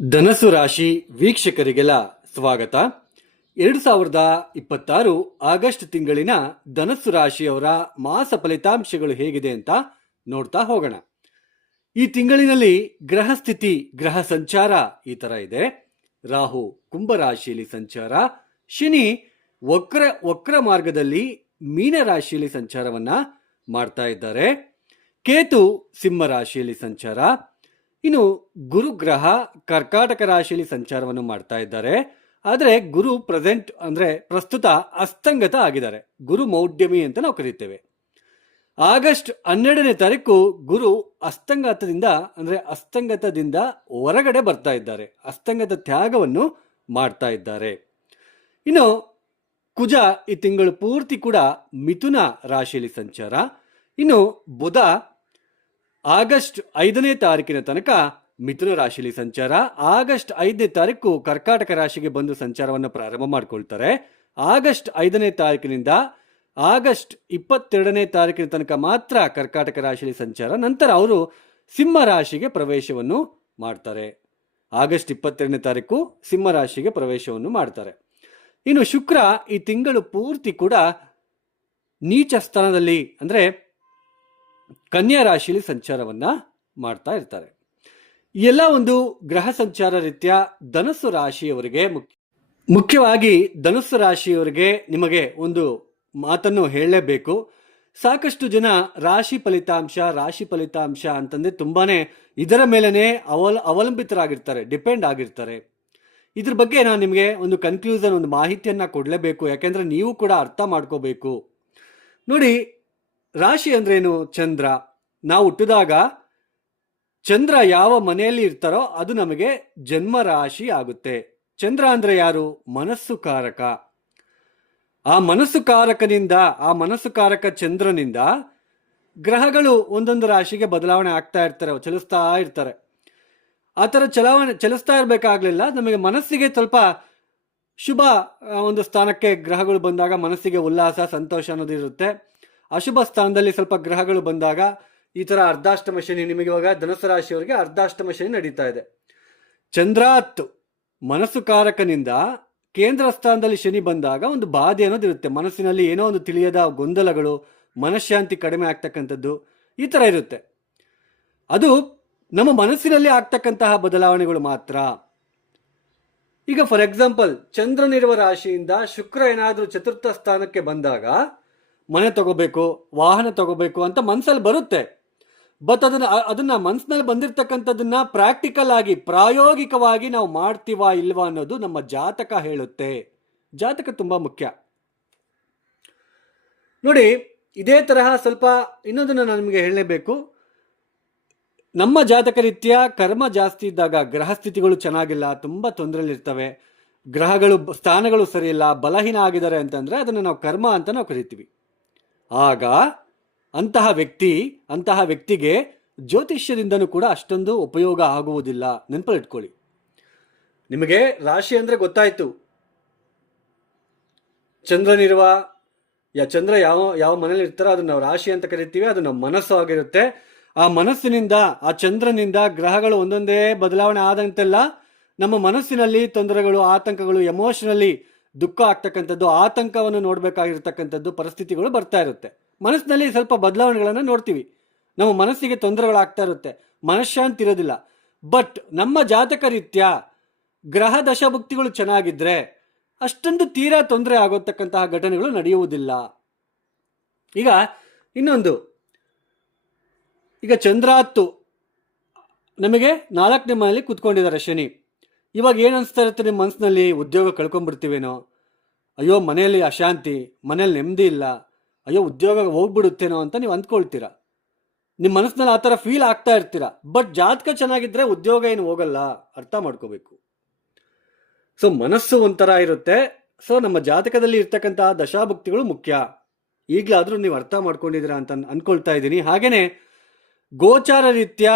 ಧನಸ್ಸು ರಾಶಿ ವೀಕ್ಷಕರಿಗೆಲ್ಲ ಸ್ವಾಗತ. 2026 ಆಗಸ್ಟ್ ತಿಂಗಳಿನ ಧನಸ್ಸು ರಾಶಿಯವರ ಮಾಸ ಫಲಿತಾಂಶಗಳು ಹೇಗಿದೆ ಅಂತ ನೋಡ್ತಾ ಹೋಗೋಣ. ಈ ತಿಂಗಳಿನಲ್ಲಿ ಗ್ರಹ ಸ್ಥಿತಿ, ಗ್ರಹ ಸಂಚಾರ ಈ ತರ ಇದೆ. ರಾಹು ಕುಂಭರಾಶಿಯಲ್ಲಿ ಸಂಚಾರ, ಶನಿ ವಕ್ರ ಮಾರ್ಗದಲ್ಲಿ ಮೀನ ರಾಶಿಯಲ್ಲಿ ಸಂಚಾರವನ್ನ ಮಾಡ್ತಾ ಇದ್ದಾರೆ, ಕೇತು ಸಿಂಹ ರಾಶಿಯಲ್ಲಿ ಸಂಚಾರ, ಇನ್ನು ಗುರು ಗ್ರಹ ಕರ್ಕಾಟಕ ರಾಶಿಯಲ್ಲಿ ಸಂಚಾರವನ್ನು ಮಾಡ್ತಾ ಇದ್ದಾರೆ. ಆದರೆ ಗುರು ಪ್ರಸ್ತುತ ಅಸ್ತಂಗತ ಆಗಿದ್ದಾರೆ. ಗುರು ಮೌಢ್ಯಮಿ ಅಂತ ನಾವು ಕರೀತೇವೆ. ಆಗಸ್ಟ್ 12ನೇ ತಾರೀಕು ಗುರು ಅಸ್ತಂಗತದಿಂದ ಹೊರಗಡೆ ಬರ್ತಾ ಇದ್ದಾರೆ, ಅಸ್ತಂಗತ ತ್ಯಾಗವನ್ನು ಮಾಡ್ತಾ ಇದ್ದಾರೆ. ಇನ್ನು ಕುಜ ಈ ತಿಂಗಳು ಪೂರ್ತಿ ಕೂಡ ಮಿಥುನ ರಾಶಿಯಲ್ಲಿ ಸಂಚಾರ. ಇನ್ನು ಬುಧ ಆಗಸ್ಟ್ 5ನೇ ತಾರೀಕಿನ ತನಕ ಮಿಥುನ ರಾಶಿಯಲ್ಲಿ ಸಂಚಾರ. ಆಗಸ್ಟ್ 5ನೇ ತಾರೀಕು ಕರ್ಕಾಟಕ ರಾಶಿಗೆ ಬಂದು ಸಂಚಾರವನ್ನು ಪ್ರಾರಂಭ ಮಾಡಿಕೊಳ್ತಾರೆ. ಆಗಸ್ಟ್ 5ನೇ ತಾರೀಕಿನಿಂದ ಆಗಸ್ಟ್ 22ನೇ ತಾರೀಕಿನ ತನಕ ಮಾತ್ರ ಕರ್ಕಾಟಕ ರಾಶಿಯಲ್ಲಿ ಸಂಚಾರ. ನಂತರ ಅವರು ಸಿಂಹ ರಾಶಿಗೆ ಪ್ರವೇಶವನ್ನು ಮಾಡ್ತಾರೆ. ಆಗಸ್ಟ್ 22ನೇ ತಾರೀಕು ಸಿಂಹ ರಾಶಿಗೆ ಪ್ರವೇಶವನ್ನು ಮಾಡ್ತಾರೆ. ಇನ್ನು ಶುಕ್ರ ಈ ತಿಂಗಳು ಪೂರ್ತಿ ಕೂಡ ನೀಚ ಸ್ಥಾನದಲ್ಲಿ ಅಂದರೆ ಕನ್ಯಾ ರಾಶಿಯಲ್ಲಿ ಸಂಚಾರವನ್ನ ಮಾಡ್ತಾ ಇರ್ತಾರೆ. ಎಲ್ಲ ಒಂದು ಗ್ರಹ ಸಂಚಾರ ರೀತ್ಯ ಧನಸ್ಸು ರಾಶಿಯವರಿಗೆ ಮುಖ್ಯವಾಗಿ ಧನಸ್ಸು ರಾಶಿಯವರಿಗೆ ನಿಮಗೆ ಒಂದು ಮಾತನ್ನು ಹೇಳಲೇಬೇಕು. ಸಾಕಷ್ಟು ಜನ ರಾಶಿ ಫಲಿತಾಂಶ ಅಂತಂದ್ರೆ ತುಂಬಾನೇ ಇದರ ಮೇಲೇನೆ ಅವಲಂಬಿತರಾಗಿರ್ತಾರೆ, ಡಿಪೆಂಡ್ ಆಗಿರ್ತಾರೆ. ಇದ್ರ ಬಗ್ಗೆ ನಾನು ನಿಮಗೆ ಒಂದು ಕನ್ಕ್ಲೂಷನ್, ಒಂದು ಮಾಹಿತಿಯನ್ನ ಕೊಡಲೇಬೇಕು. ಯಾಕೆಂದ್ರೆ ನೀವು ಕೂಡ ಅರ್ಥ ಮಾಡ್ಕೋಬೇಕು. ನೋಡಿ, ರಾಶಿ ಅಂದ್ರೇನು? ಚಂದ್ರ. ನಾವು ಹುಟ್ಟಿದಾಗ ಚಂದ್ರ ಯಾವ ಮನೆಯಲ್ಲಿ ಇರ್ತಾರೋ ಅದು ನಮಗೆ ಜನ್ಮ ರಾಶಿ ಆಗುತ್ತೆ. ಚಂದ್ರ ಅಂದ್ರೆ ಯಾರು? ಮನಸ್ಸು ಕಾರಕ. ಆ ಮನಸ್ಸು ಕಾರಕ ಚಂದ್ರನಿಂದ ಗ್ರಹಗಳು ಒಂದೊಂದು ರಾಶಿಗೆ ಬದಲಾವಣೆ ಆಗ್ತಾ ಇರ್ತಾರೆ, ಚಲಿಸ್ತಾ ಇರ್ತಾರೆ. ಆ ಥರ ಚಲಿಸ್ತಾ ಇರಬೇಕಾಗ್ಲಿಲ್ಲ, ನಮಗೆ ಮನಸ್ಸಿಗೆ ಸ್ವಲ್ಪ ಶುಭ ಒಂದು ಸ್ಥಾನಕ್ಕೆ ಗ್ರಹಗಳು ಬಂದಾಗ ಮನಸ್ಸಿಗೆ ಉಲ್ಲಾಸ, ಸಂತೋಷ ಅನ್ನೋದು ಇರುತ್ತೆ. ಅಶುಭ ಸ್ಥಾನದಲ್ಲಿ ಸ್ವಲ್ಪ ಗ್ರಹಗಳು ಬಂದಾಗ ಈ ತರ ಅರ್ಧಾಷ್ಟಮ ಶನಿ, ನಿಮಗೆ ಇವಾಗ ಧನುಸ್ಸು ರಾಶಿಯವರಿಗೆ ಅರ್ಧಾಷ್ಟಮ ಶನಿ ನಡೀತಾ ಇದೆ. ಚಂದ್ರಾತ್ ಮನಸ್ಸು ಕಾರಕನಿಂದ ಕೇಂದ್ರ ಸ್ಥಾನದಲ್ಲಿ ಶನಿ ಬಂದಾಗ ಒಂದು ಬಾಧೆ ಅನ್ನೋದಿರುತ್ತೆ. ಮನಸ್ಸಿನಲ್ಲಿ ಏನೋ ಒಂದು ತಿಳಿಯದ ಗೊಂದಲಗಳು, ಮನಃಶಾಂತಿ ಕಡಿಮೆ ಆಗ್ತಕ್ಕಂಥದ್ದು ಈ ತರ ಇರುತ್ತೆ. ಅದು ನಮ್ಮ ಮನಸ್ಸಿನಲ್ಲಿ ಆಗ್ತಕ್ಕಂತಹ ಬದಲಾವಣೆಗಳು ಮಾತ್ರ. ಈಗ ಫಾರ್ ಎಕ್ಸಾಂಪಲ್, ಚಂದ್ರನಿರುವ ರಾಶಿಯಿಂದ ಶುಕ್ರ ಏನಾದರೂ ಚತುರ್ಥ ಸ್ಥಾನಕ್ಕೆ ಬಂದಾಗ ಮನೆ ತಗೋಬೇಕು, ವಾಹನ ತಗೋಬೇಕು ಅಂತ ಮನಸ್ಸಲ್ಲಿ ಬರುತ್ತೆ. ಬಟ್ ಅದನ್ನ ಮನಸ್ಸಿನಲ್ಲಿ ಬಂದಿರತಕ್ಕಂಥದ್ದನ್ನ ಪ್ರಾಕ್ಟಿಕಲ್ ಆಗಿ, ಪ್ರಾಯೋಗಿಕವಾಗಿ ನಾವು ಮಾಡ್ತೀವಾ ಇಲ್ವಾ ಅನ್ನೋದು ನಮ್ಮ ಜಾತಕ ಹೇಳುತ್ತೆ. ಜಾತಕ ತುಂಬಾ ಮುಖ್ಯ. ನೋಡಿ, ಇದೇ ತರಹ ಸ್ವಲ್ಪ ಇನ್ನೊಂದನ್ನು ನಾನು ನಿಮಗೆ ಹೇಳಲೇಬೇಕು. ನಮ್ಮ ಜಾತಕ ರೀತ್ಯ ಕರ್ಮ ಜಾಸ್ತಿ ಇದ್ದಾಗ, ಗ್ರಹ ಸ್ಥಿತಿಗಳು ಚೆನ್ನಾಗಿಲ್ಲ, ತುಂಬಾ ತೊಂದರೆಲಿರ್ತವೆ, ಗ್ರಹಗಳು ಸ್ಥಾನಗಳು ಸರಿಯಿಲ್ಲ, ಬಲಹೀನ ಆಗಿದ್ದಾರೆ ಅಂತಂದ್ರೆ ಅದನ್ನು ನಾವು ಕರ್ಮ ಅಂತ ನಾವು ಕರಿತೀವಿ. ಆಗ ಅಂತಹ ವ್ಯಕ್ತಿಗೆ ಜ್ಯೋತಿಷ್ಯದಿಂದನೂ ಕೂಡ ಅಷ್ಟೊಂದು ಉಪಯೋಗ ಆಗುವುದಿಲ್ಲ. ನೆನಪಲ್ಲಿಟ್ಕೊಳ್ಳಿ. ನಿಮಗೆ ರಾಶಿ ಅಂದ್ರೆ ಗೊತ್ತಾಯ್ತು. ಚಂದ್ರ ಯಾವ ಮನೇಲಿ ಇರ್ತಾರೋ ಅದನ್ನ ನಾವು ರಾಶಿ ಅಂತ ಕರಿತೀವಿ. ಅದು ನಮ್ಮ ಮನಸ್ಸು ಆಗಿರುತ್ತೆ. ಆ ಮನಸ್ಸಿನಿಂದ, ಆ ಚಂದ್ರನಿಂದ ಗ್ರಹಗಳು ಒಂದೊಂದೇ ಬದಲಾವಣೆ ಆದಂತೆಲ್ಲ ನಮ್ಮ ಮನಸ್ಸಿನಲ್ಲಿ ತೊಂದರೆಗಳು, ಆತಂಕಗಳು, ಎಮೋಷನಲಿ ದುಃಖ ಆಗ್ತಕ್ಕಂಥದ್ದು, ಆತಂಕವನ್ನು ನೋಡ್ಬೇಕಾಗಿರ್ತಕ್ಕಂಥದ್ದು ಪರಿಸ್ಥಿತಿಗಳು ಬರ್ತಾ ಇರುತ್ತೆ. ಮನಸ್ಸಿನಲ್ಲಿ ಸ್ವಲ್ಪ ಬದಲಾವಣೆಗಳನ್ನು ನೋಡ್ತೀವಿ, ನಮ್ಮ ಮನಸ್ಸಿಗೆ ತೊಂದರೆಗಳಾಗ್ತಾ ಇರುತ್ತೆ, ಮನಃಶಾಂತಿ ಇರೋದಿಲ್ಲ. ಬಟ್ ನಮ್ಮ ಜಾತಕ ರೀತ್ಯ ಗ್ರಹ ದಶಭುಕ್ತಿಗಳು ಚೆನ್ನಾಗಿದ್ರೆ ಅಷ್ಟೊಂದು ತೀರಾ ತೊಂದರೆ ಆಗೋತಕ್ಕಂತಹ ಘಟನೆಗಳು ನಡೆಯುವುದಿಲ್ಲ. ಈಗ ಇನ್ನೊಂದು, ಈಗ ಚಂದ್ರಾತ್ತು ನಮಗೆ 4ನೇ ಮನೆಯಲ್ಲಿ ಕುತ್ಕೊಂಡಿದ್ದಾರೆ ಶನಿ. ಇವಾಗ ಏನು ಅನಿಸ್ತಾ ಇರುತ್ತೆ ನಿಮ್ಮ ಮನಸ್ಸಿನಲ್ಲಿ? ಉದ್ಯೋಗ ಕಳ್ಕೊಂಡ್ಬಿಡ್ತೀವೇನೋ, ಅಯ್ಯೋ ಮನೆಯಲ್ಲಿ ಅಶಾಂತಿ, ಮನೇಲಿ ನೆಮ್ಮದಿ ಇಲ್ಲ, ಅಯ್ಯೋ ಉದ್ಯೋಗ ಹೋಗ್ಬಿಡುತ್ತೇನೋ ಅಂತ ನೀವು ಅಂದ್ಕೊಳ್ತೀರಾ. ನಿಮ್ಮ ಮನಸ್ಸಿನಲ್ಲಿ ಆ ಥರ ಫೀಲ್ ಆಗ್ತಾ ಇರ್ತೀರಾ. ಬಟ್ ಜಾತಕ ಚೆನ್ನಾಗಿದ್ರೆ ಉದ್ಯೋಗ ಏನು ಹೋಗಲ್ಲ, ಅರ್ಥ ಮಾಡ್ಕೋಬೇಕು. ಸೊ ಮನಸ್ಸು ಒಂಥರ ಇರುತ್ತೆ. ಸೊ ನಮ್ಮ ಜಾತಕದಲ್ಲಿ ಇರ್ತಕ್ಕಂತಹ ದಶಾಭುಕ್ತಿಗಳು ಮುಖ್ಯ. ಈಗಲಾದರೂ ನೀವು ಅರ್ಥ ಮಾಡ್ಕೊಂಡಿದ್ದೀರಾ ಅಂತ ಅನ್ಕೊಳ್ತಾ ಇದ್ದೀನಿ. ಹಾಗೇನೆ ಗೋಚಾರ ರೀತ್ಯ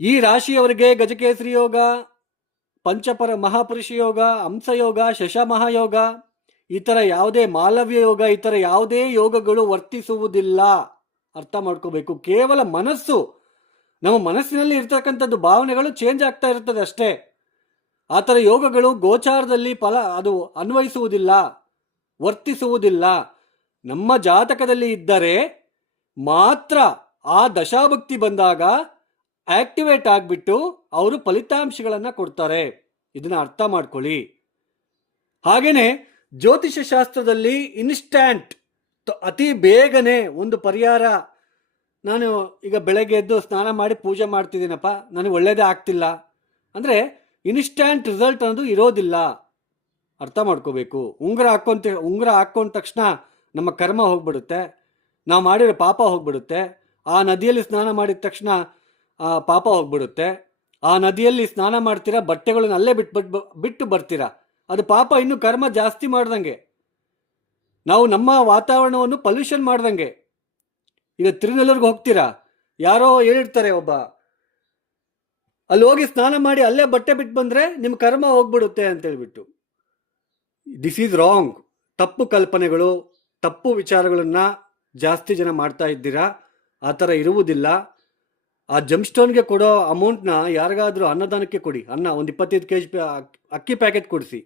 ಈ ರಾಶಿಯವರಿಗೆ ಗಜಕೇಸರಿ ಯೋಗ, ಪಂಚಪರ ಮಹಾಪುರುಷ ಯೋಗ, ಹಂಸಯೋಗ, ಶಶಮಹಾಯೋಗ, ಈ ಥರ ಯಾವುದೇ ಮಾಲವ್ಯ ಯೋಗ, ಈ ಥರ ಯಾವುದೇ ಯೋಗಗಳು ವರ್ತಿಸುವುದಿಲ್ಲ. ಅರ್ಥ ಮಾಡ್ಕೋಬೇಕು. ಕೇವಲ ಮನಸ್ಸು ನಮ್ಮ ಮನಸ್ಸಿನಲ್ಲಿ ಇರ್ತಕ್ಕಂಥದ್ದು ಭಾವನೆಗಳು ಚೇಂಜ್ ಆಗ್ತಾ ಇರ್ತದೆ ಅಷ್ಟೇ. ಆ ಥರ ಯೋಗಗಳು ಗೋಚಾರದಲ್ಲಿ ಅದು ಅನ್ವಯಿಸುವುದಿಲ್ಲ, ವರ್ತಿಸುವುದಿಲ್ಲ. ನಮ್ಮ ಜಾತಕದಲ್ಲಿ ಇದ್ದರೆ ಮಾತ್ರ ಆ ದಶಾಭಕ್ತಿ ಬಂದಾಗ ಆಕ್ಟಿವೇಟ್ ಆಗಿಬಿಟ್ಟು ಅವರು ಫಲಿತಾಂಶಗಳನ್ನು ಕೊಡ್ತಾರೆ. ಇದನ್ನ ಅರ್ಥ ಮಾಡ್ಕೊಳ್ಳಿ. ಹಾಗೇನೆ ಜ್ಯೋತಿಷ್ಯ ಶಾಸ್ತ್ರದಲ್ಲಿ ಇನ್ಸ್ಟ್ಯಾಂಟ್, ಅತಿ ಬೇಗನೆ ಒಂದು ಪರಿಹಾರ. ನಾನು ಈಗ ಬೆಳಗ್ಗೆ ಎದ್ದು ಸ್ನಾನ ಮಾಡಿ ಪೂಜೆ ಮಾಡ್ತಿದ್ದೀನಪ್ಪ, ನನಗೆ ಒಳ್ಳೇದೇ ಆಗ್ತಿಲ್ಲ ಅಂದರೆ ಇನ್ಸ್ಟ್ಯಾಂಟ್ ರಿಸಲ್ಟ್ ಅನ್ನೋದು ಇರೋದಿಲ್ಲ. ಅರ್ಥ ಮಾಡ್ಕೋಬೇಕು. ಉಂಗುರ ಹಾಕ್ಕೊಂಡ ತಕ್ಷಣ ನಮ್ಮ ಕರ್ಮ ಹೋಗ್ಬಿಡುತ್ತೆ, ನಾವು ಮಾಡಿರೋ ಪಾಪ ಹೋಗ್ಬಿಡುತ್ತೆ. ಆ ನದಿಯಲ್ಲಿ ಸ್ನಾನ ಮಾಡಿದ ತಕ್ಷಣ ಆ ಪಾಪ ಹೋಗ್ಬಿಡುತ್ತೆ. ಆ ನದಿಯಲ್ಲಿ ಸ್ನಾನ ಮಾಡ್ತೀರಾ, ಬಟ್ಟೆಗಳನ್ನ ಅಲ್ಲೇ ಬಿಟ್ಟು ಬರ್ತೀರಾ, ಅದು ಪಾಪ ಇನ್ನೂ ಕರ್ಮ ಜಾಸ್ತಿ ಮಾಡ್ದಂಗೆ. ನಾವು ನಮ್ಮ ವಾತಾವರಣವನ್ನು ಪೊಲ್ಯೂಷನ್ ಮಾಡ್ದಂಗೆ. ಈಗ ತಿರುನೆಲ್ಲೂರ್ಗೆ ಹೋಗ್ತೀರಾ, ಯಾರೋ ಹೇಳಿರ್ತಾರೆ ಒಬ್ಬ, ಅಲ್ಲಿ ಹೋಗಿ ಸ್ನಾನ ಮಾಡಿ ಅಲ್ಲೇ ಬಟ್ಟೆ ಬಿಟ್ಟು ಬಂದರೆ ನಿಮ್ಮ ಕರ್ಮ ಹೋಗ್ಬಿಡುತ್ತೆ ಅಂತೇಳ್ಬಿಟ್ಟು. This is wrong. ತಪ್ಪು ಕಲ್ಪನೆಗಳು, ತಪ್ಪು ವಿಚಾರಗಳನ್ನು ಜಾಸ್ತಿ ಜನ ಮಾಡ್ತಾ ಇದ್ದೀರಾ. ಆ ಥರ ಇರುವುದಿಲ್ಲ. ಆ ಜಂಪ್ಸ್ಟೋನ್ಗೆ ಕೊಡೋ ಅಮೌಂಟ್ನ ಯಾರಿಗಾದರೂ ಅನ್ನದಾನಕ್ಕೆ ಕೊಡಿ. ಅನ್ನ ಒಂದು 25 kg ಅಕ್ಕಿ ಪ್ಯಾಕೆಟ್ ಕೊಡಿಸಿ,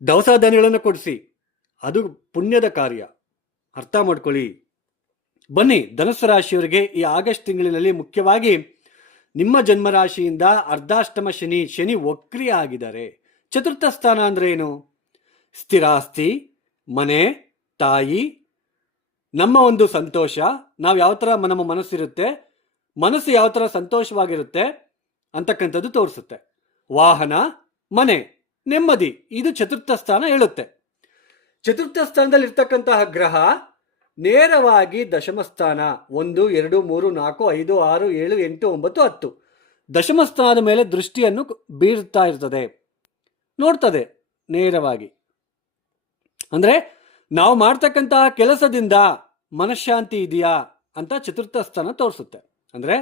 ದವಸ ಧಾನ್ಯಗಳನ್ನು ಕೊಡಿಸಿ, ಅದು ಪುಣ್ಯದ ಕಾರ್ಯ. ಅರ್ಥ ಮಾಡ್ಕೊಳ್ಳಿ. ಬನ್ನಿ, ಧನುಸ್ಸು ರಾಶಿಯವರಿಗೆ ಈ ಆಗಸ್ಟ್ ತಿಂಗಳಿನಲ್ಲಿ ಮುಖ್ಯವಾಗಿ ನಿಮ್ಮ ಜನ್ಮರಾಶಿಯಿಂದ ಅರ್ಧಾಷ್ಟಮ ಶನಿ ವಕ್ರಿಯ ಆಗಿದ್ದಾರೆ. ಚತುರ್ಥ ಸ್ಥಾನ ಅಂದರೆ ಏನು? ಸ್ಥಿರಾಸ್ತಿ, ಮನೆ, ತಾಯಿ, ನಮ್ಮ ಒಂದು ಸಂತೋಷ, ನಾವು ಯಾವ ಥರ ನಮ್ಮ ಮನಸ್ಸಿರುತ್ತೆ, ಮನಸ್ಸು ಯಾವ ಥರ ಸಂತೋಷವಾಗಿರುತ್ತೆ ಅಂತಕ್ಕಂಥದ್ದು ತೋರಿಸುತ್ತೆ. ವಾಹನ, ಮನೆ, ನೆಮ್ಮದಿ, ಇದು ಚತುರ್ಥ ಸ್ಥಾನ ಹೇಳುತ್ತೆ. ಚತುರ್ಥ ಸ್ಥಾನದಲ್ಲಿ ಇರ್ತಕ್ಕಂತಹ ಗ್ರಹ ನೇರವಾಗಿ ದಶಮ ಸ್ಥಾನ 1, 2, 3, 4, 5, 6, 7, 8, 9, 10 ದಶಮ ಸ್ಥಾನದ ಮೇಲೆ ದೃಷ್ಟಿಯನ್ನು ಬೀರ್ತಾ ಇರ್ತದೆ, ನೋಡ್ತದೆ ನೇರವಾಗಿ. ಅಂದರೆ ನಾವು ಮಾಡ್ತಕ್ಕಂತಹ ಕೆಲಸದಿಂದ ಮನಃಶಾಂತಿ ಇದೆಯಾ ಅಂತ ಚತುರ್ಥ ಸ್ಥಾನ ತೋರಿಸುತ್ತೆ. ಅಂದರೆ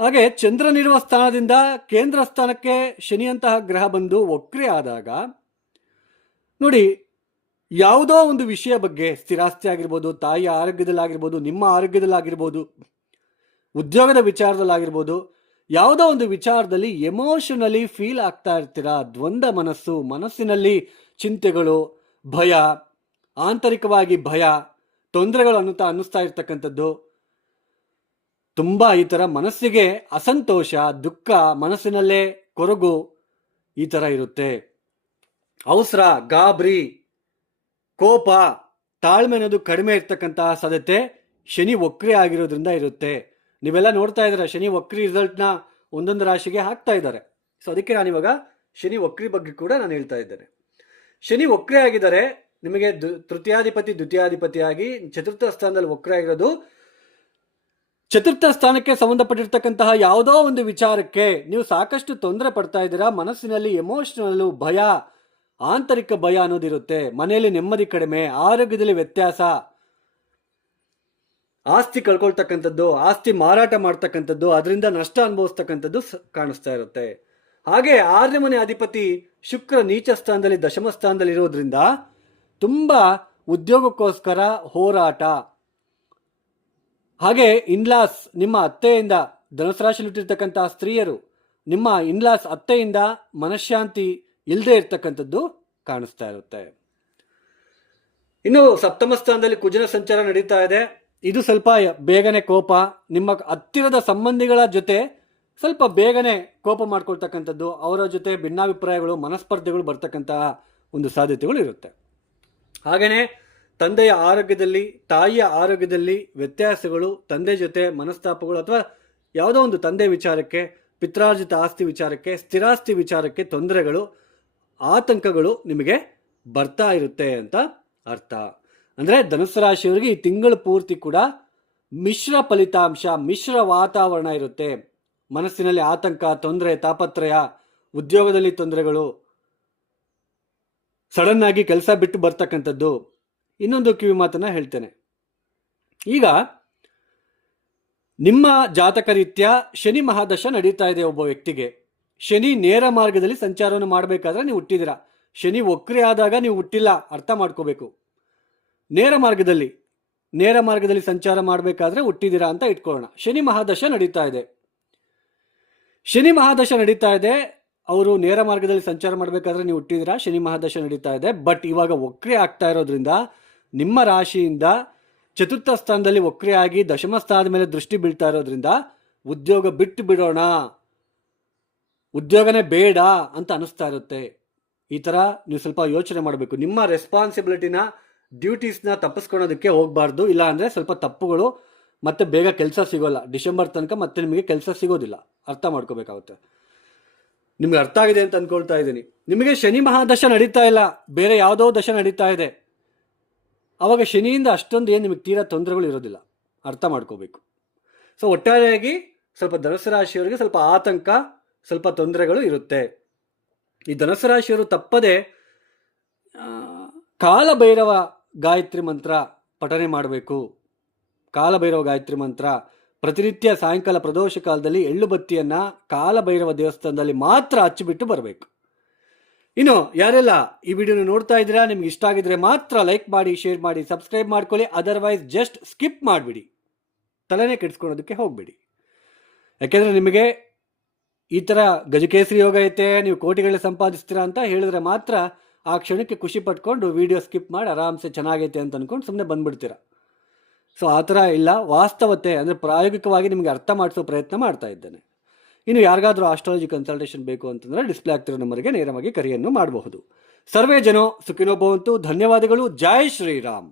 ಹಾಗೆ ಚಂದ್ರನಿರುವ ಸ್ಥಾನದಿಂದ ಕೇಂದ್ರ ಸ್ಥಾನಕ್ಕೆ ಶನಿಯಂತಹ ಗ್ರಹ ಬಂದು ವಕ್ರಿ ಆದಾಗ ನೋಡಿ, ಯಾವುದೋ ಒಂದು ವಿಷಯ ಬಗ್ಗೆ, ಸ್ಥಿರಾಸ್ತಿ ಆಗಿರ್ಬೋದು, ತಾಯಿಯ ಆರೋಗ್ಯದಲ್ಲಾಗಿರ್ಬೋದು, ನಿಮ್ಮ ಆರೋಗ್ಯದಲ್ಲಾಗಿರ್ಬೋದು, ಉದ್ಯೋಗದ ವಿಚಾರದಲ್ಲಾಗಿರ್ಬೋದು, ಯಾವುದೋ ಒಂದು ವಿಚಾರದಲ್ಲಿ ಎಮೋಷನಲಿ ಫೀಲ್ ಆಗ್ತಾ ಇರ್ತೀರಾ. ದ್ವಂದ್ವ ಮನಸ್ಸಿನಲ್ಲಿ ಚಿಂತೆಗಳು, ಭಯ, ಆಂತರಿಕವಾಗಿ ಭಯ, ತೊಂದರೆಗಳು ಅನ್ನಿಸ್ತಾ ಇರ್ತಕ್ಕಂಥದ್ದು, ತುಂಬ ಈ ಥರ ಮನಸ್ಸಿಗೆ ಅಸಂತೋಷ, ದುಃಖ, ಮನಸ್ಸಿನಲ್ಲೇ ಕೊರಗು, ಈ ಥರ ಇರುತ್ತೆ. ಅವಸರ, ಗಾಬರಿ, ಕೋಪ, ತಾಳ್ಮೆ ಅನ್ನೋದು ಕಡಿಮೆ ಇರ್ತಕ್ಕಂತಹ ಸಾಧ್ಯತೆ ಶನಿ ವಕ್ರಿ ಆಗಿರೋದ್ರಿಂದ ಇರುತ್ತೆ. ನೀವೆಲ್ಲ ನೋಡ್ತಾ ಇದ್ದೀರಾ, ಶನಿ ವಕ್ರಿ ರಿಸಲ್ಟ್ನ ಒಂದೊಂದು ರಾಶಿಗೆ ಹಾಕ್ತಾ ಇದ್ದಾರೆ. ಸೊ ಅದಕ್ಕೆ ನಾನಿವಾಗ ಶನಿ ವಕ್ರಿ ಬಗ್ಗೆ ಕೂಡ ನಾನು ಹೇಳ್ತಾ ಇದ್ದೇನೆ. ಶನಿ ವಕ್ರಿ ಆಗಿದ್ದಾರೆ, ನಿಮಗೆ ತೃತೀಯಾಧಿಪತಿ ದ್ವಿತೀಯಾಧಿಪತಿಯಾಗಿ ಚತುರ್ಥ ಸ್ಥಾನದಲ್ಲಿ ವಕ್ರ ಆಗಿರೋದು. ಚತುರ್ಥ ಸ್ಥಾನಕ್ಕೆ ಸಂಬಂಧಪಟ್ಟಿರ್ತಕ್ಕಂತಹ ಯಾವುದೋ ಒಂದು ವಿಚಾರಕ್ಕೆ ನೀವು ಸಾಕಷ್ಟು ತೊಂದರೆ ಪಡ್ತಾ ಇದ್ದೀರಾ. ಮನಸ್ಸಿನಲ್ಲಿ ಎಮೋಷನಲ್ಲು ಭಯ, ಆಂತರಿಕ ಭಯ ಅನ್ನೋದಿರುತ್ತೆ. ಮನೆಯಲ್ಲಿ ನೆಮ್ಮದಿ ಕಡಿಮೆ, ಆರೋಗ್ಯದಲ್ಲಿ ವ್ಯತ್ಯಾಸ, ಆಸ್ತಿ ಕಳ್ಕೊಳ್ತಕ್ಕಂಥದ್ದು, ಆಸ್ತಿ ಮಾರಾಟ ಮಾಡ್ತಕ್ಕಂಥದ್ದು, ಅದರಿಂದ ನಷ್ಟ ಅನುಭವಿಸ್ತಕ್ಕಂಥದ್ದು ಕಾಣಿಸ್ತಾ ಇರುತ್ತೆ. ಹಾಗೆ 6ನೇ ಮನೆ ಅಧಿಪತಿ ಶುಕ್ರ ನೀಚ ಸ್ಥಾನದಲ್ಲಿ ದಶಮ ಸ್ಥಾನದಲ್ಲಿ ಇರೋದ್ರಿಂದ ತುಂಬ ಉದ್ಯೋಗಕ್ಕೋಸ್ಕರ ಹೋರಾಟ. ಹಾಗೆ ಇನ್ಲಾಸ್, ನಿಮ್ಮ ಅತ್ತೆಯಿಂದ, ಧನುಸು ರಾಶಿಯಲ್ಲಿ ಹುಟ್ಟಿರ್ತಕ್ಕಂತಹ ಸ್ತ್ರೀಯರು, ನಿಮ್ಮ ಇನ್ಲಾಸ್ ಅತ್ತೆಯಿಂದ ಮನಃಶಾಂತಿ ಇಲ್ಲದೆ ಇರ್ತಕ್ಕಂಥದ್ದು ಕಾಣಿಸ್ತಾ ಇರುತ್ತೆ. ಇನ್ನು ಸಪ್ತಮ ಸ್ಥಾನದಲ್ಲಿ ಕುಜನ ಸಂಚಾರ ನಡೀತಾ ಇದೆ. ಇದು ಸ್ವಲ್ಪ ಬೇಗನೆ ಕೋಪ, ನಿಮ್ಮ ಹತ್ತಿರದ ಸಂಬಂಧಿಗಳ ಜೊತೆ ಸ್ವಲ್ಪ ಬೇಗನೆ ಕೋಪ ಮಾಡ್ಕೊಳ್ತಕ್ಕಂಥದ್ದು, ಅವರ ಜೊತೆ ಭಿನ್ನಾಭಿಪ್ರಾಯಗಳು, ಮನಸ್ಪರ್ಧೆಗಳು ಬರ್ತಕ್ಕಂತಹ ಒಂದು ಸಾಧ್ಯತೆಗಳು ಇರುತ್ತೆ. ಹಾಗೆಯೇ ತಂದೆಯ ಆರೋಗ್ಯದಲ್ಲಿ, ತಾಯಿಯ ಆರೋಗ್ಯದಲ್ಲಿ ವ್ಯತ್ಯಾಸಗಳು, ತಂದೆ ಜೊತೆ ಮನಸ್ತಾಪಗಳು, ಅಥವಾ ಯಾವುದೋ ಒಂದು ತಂದೆ ವಿಚಾರಕ್ಕೆ, ಪಿತ್ರಾರ್ಜಿತ ಆಸ್ತಿ ವಿಚಾರಕ್ಕೆ, ಸ್ಥಿರಾಸ್ತಿ ವಿಚಾರಕ್ಕೆ ತೊಂದರೆಗಳು, ಆತಂಕಗಳು ನಿಮಗೆ ಬರ್ತಾ ಇರುತ್ತೆ ಅಂತ ಅರ್ಥ. ಅಂದರೆ ಧನುಸ್ಸು ರಾಶಿಯವರಿಗೆ ಈ ತಿಂಗಳು ಪೂರ್ತಿ ಕೂಡ ಮಿಶ್ರ ಫಲಿತಾಂಶ, ಮಿಶ್ರ ವಾತಾವರಣ ಇರುತ್ತೆ. ಮನಸ್ಸಿನಲ್ಲಿ ಆತಂಕ, ತೊಂದರೆ, ತಾಪತ್ರಯ, ಉದ್ಯೋಗದಲ್ಲಿ ತೊಂದರೆಗಳು, ಸಡನ್ ಆಗಿ ಕೆಲಸ ಬಿಟ್ಟು ಬರ್ತಕ್ಕಂಥದ್ದು. ಇನ್ನೊಂದು ಕಿವಿ ಮಾತನ್ನ ಹೇಳ್ತೇನೆ. ಈಗ ನಿಮ್ಮ ಜಾತಕ ರೀತ್ಯ ಶನಿ ಮಹಾದಶ ನಡೀತಾ ಇದೆ ಒಬ್ಬ ವ್ಯಕ್ತಿಗೆ. ಶನಿ ನೇರ ಮಾರ್ಗದಲ್ಲಿ ಸಂಚಾರವನ್ನು ಮಾಡಬೇಕಾದ್ರೆ ನೀವು ಹುಟ್ಟಿದಿರ. ಶನಿ ವಕ್ರಿ ಆದಾಗ ನೀವು ಹುಟ್ಟಿಲ್ಲ, ಅರ್ಥ ಮಾಡ್ಕೋಬೇಕು. ನೇರ ಮಾರ್ಗದಲ್ಲಿ ನೇರ ಮಾರ್ಗದಲ್ಲಿ ಸಂಚಾರ ಮಾಡಬೇಕಾದ್ರೆ ಹುಟ್ಟಿದ್ದೀರಾ ಅಂತ ಇಟ್ಕೊಳ್ಳೋಣ. ಶನಿ ಮಹಾದಶ ನಡೀತಾ ಇದೆ. ಶನಿ ಮಹಾದಶ ನಡೀತಾ ಇದೆ. ಅವರು ನೇರ ಮಾರ್ಗದಲ್ಲಿ ಸಂಚಾರ ಮಾಡಬೇಕಾದ್ರೆ ನೀವು ಹುಟ್ಟಿದ್ದೀರಾ, ಶನಿ ಮಹಾದಶ ನಡೀತಾ ಇದೆ. ಬಟ್ ಇವಾಗ ವಕ್ರಿ ಆಗ್ತಾ ಇರೋದ್ರಿಂದ ನಿಮ್ಮ ರಾಶಿಯಿಂದ ಚತುರ್ಥ ಸ್ಥಾನದಲ್ಲಿ ವಕ್ರಿ ಆಗಿ ದಶಮ ಸ್ಥಾನದ ಮೇಲೆ ದೃಷ್ಟಿ ಬೀಳ್ತಾ ಇರೋದ್ರಿಂದ ಉದ್ಯೋಗ ಬಿಟ್ಟು ಬಿಡೋಣ, ಉದ್ಯೋಗನೇ ಬೇಡ ಅಂತ ಅನಿಸ್ತಾ ಇರುತ್ತೆ. ಈ ಥರ ನೀವು ಸ್ವಲ್ಪ ಯೋಚನೆ ಮಾಡಬೇಕು. ನಿಮ್ಮ ರೆಸ್ಪಾನ್ಸಿಬಿಲಿಟಿನ, ಡ್ಯೂಟೀಸ್ನ ತಪ್ಪಿಸ್ಕೊಳೋದಕ್ಕೆ ಹೋಗಬಾರ್ದು. ಇಲ್ಲ ಅಂದರೆ ಸ್ವಲ್ಪ ತಪ್ಪುಗಳು ಮತ್ತೆ ಬೇಗ ಕೆಲಸ ಸಿಗೋಲ್ಲ. ಡಿಸೆಂಬರ್ ತನಕ ಮತ್ತೆ ನಿಮಗೆ ಕೆಲಸ ಸಿಗೋದಿಲ್ಲ. ಅರ್ಥ ಮಾಡ್ಕೋಬೇಕಾಗುತ್ತೆ. ನಿಮ್ಗೆ ಅರ್ಥ ಆಗಿದೆ ಅಂತ ಅಂದ್ಕೊಳ್ತಾ ಇದ್ದೀನಿ. ನಿಮಗೆ ಶನಿ ಮಹಾದಶ ನಡೀತಾ ಇಲ್ಲ, ಬೇರೆ ಯಾವುದೋ ದಶ ನಡೀತಾ ಇದೆ. ಆವಾಗ ಶನಿಯಿಂದ ಅಷ್ಟೊಂದು ಏನು ನಿಮಗೆ ತೀರಾ ತೊಂದರೆಗಳು ಇರೋದಿಲ್ಲ. ಅರ್ಥ ಮಾಡ್ಕೋಬೇಕು. ಸೊ ಒಟ್ಟಾರೆಯಾಗಿ ಸ್ವಲ್ಪ ಧನುಸು ರಾಶಿಯವರಿಗೆ ಸ್ವಲ್ಪ ಆತಂಕ, ಸ್ವಲ್ಪ ತೊಂದರೆಗಳು ಇರುತ್ತೆ. ಈ ಧನುಸು ರಾಶಿಯವರು ತಪ್ಪದೆ ಕಾಲಭೈರವ ಗಾಯತ್ರಿ ಮಂತ್ರ ಪಠನೆ ಮಾಡಬೇಕು. ಕಾಲಭೈರವ ಗಾಯತ್ರಿ ಮಂತ್ರ ಪ್ರತಿನಿತ್ಯ ಸಾಯಂಕಾಲ ಪ್ರದೋಷ ಕಾಲದಲ್ಲಿ ಎಳ್ಳು ಬತ್ತಿಯನ್ನು ಕಾಲಭೈರವ ದೇವಸ್ಥಾನದಲ್ಲಿ ಮಾತ್ರ ಹಚ್ಚಿಬಿಟ್ಟು ಬರಬೇಕು. ಇನ್ನು ಯಾರೆಲ್ಲ ಈ ವಿಡಿಯೋನ ನೋಡ್ತಾ ಇದ್ದೀರಾ, ನಿಮ್ಗೆ ಇಷ್ಟ ಆಗಿದ್ರೆ ಮಾತ್ರ ಲೈಕ್ ಮಾಡಿ, ಶೇರ್ ಮಾಡಿ, ಸಬ್ಸ್ಕ್ರೈಬ್ ಮಾಡ್ಕೊಳ್ಳಿ. ಅದರ್ವೈಸ್ ಜಸ್ಟ್ ಸ್ಕಿಪ್ ಮಾಡಿಬಿಡಿ, ತಲೆನೇ ಕೆಡಿಸ್ಕೊಳ್ಳೋದಕ್ಕೆ ಹೋಗಬೇಡಿ. ಯಾಕೆಂದರೆ ನಿಮಗೆ ಈ ಥರ ಗಜಕೇಸರಿ ಯೋಗ ಐತೆ, ನೀವು ಕೋಟಿಗಳೇ ಸಂಪಾದಿಸ್ತೀರಾ ಅಂತ ಹೇಳಿದ್ರೆ ಮಾತ್ರ ಆ ಕ್ಷಣಕ್ಕೆ ಖುಷಿ ಪಟ್ಕೊಂಡು ವಿಡಿಯೋ ಸ್ಕಿಪ್ ಮಾಡಿ ಆರಾಮ್ಸೆ ಚೆನ್ನಾಗೈತೆ ಅಂತ ಅಂದ್ಕೊಂಡು ಸುಮ್ಮನೆ ಬಂದ್ಬಿಡ್ತೀರ. ಸೊ ಆ ಥರ ಇಲ್ಲ. ವಾಸ್ತವತೆ ಅಂದರೆ ಪ್ರಾಯೋಗಿಕವಾಗಿ ನಿಮಗೆ ಅರ್ಥ ಮಾಡಿಸೋ ಪ್ರಯತ್ನ ಮಾಡ್ತಾ ಇದ್ದೇನೆ. ಇನ್ನು ಯಾರಿಗಾದರೂ ಆಸ್ಟ್ರಾಲಜಿ ಕನ್ಸಲ್ಟೇಷನ್ ಬೇಕು ಅಂತಂದರೆ ಡಿಸ್ಪ್ಲೇ ಆಗ್ತಿರೋ ನಂಬರ್ಗೆ ನೇರವಾಗಿ ಕರೆಯನ್ನು ಮಾಡಬಹುದು. ಸರ್ವೇ ಜನೋ ಸುಖಿನೋ ಭವಂತು. ಧನ್ಯವಾದಗಳು. ಜೈ ಶ್ರೀರಾಮ್.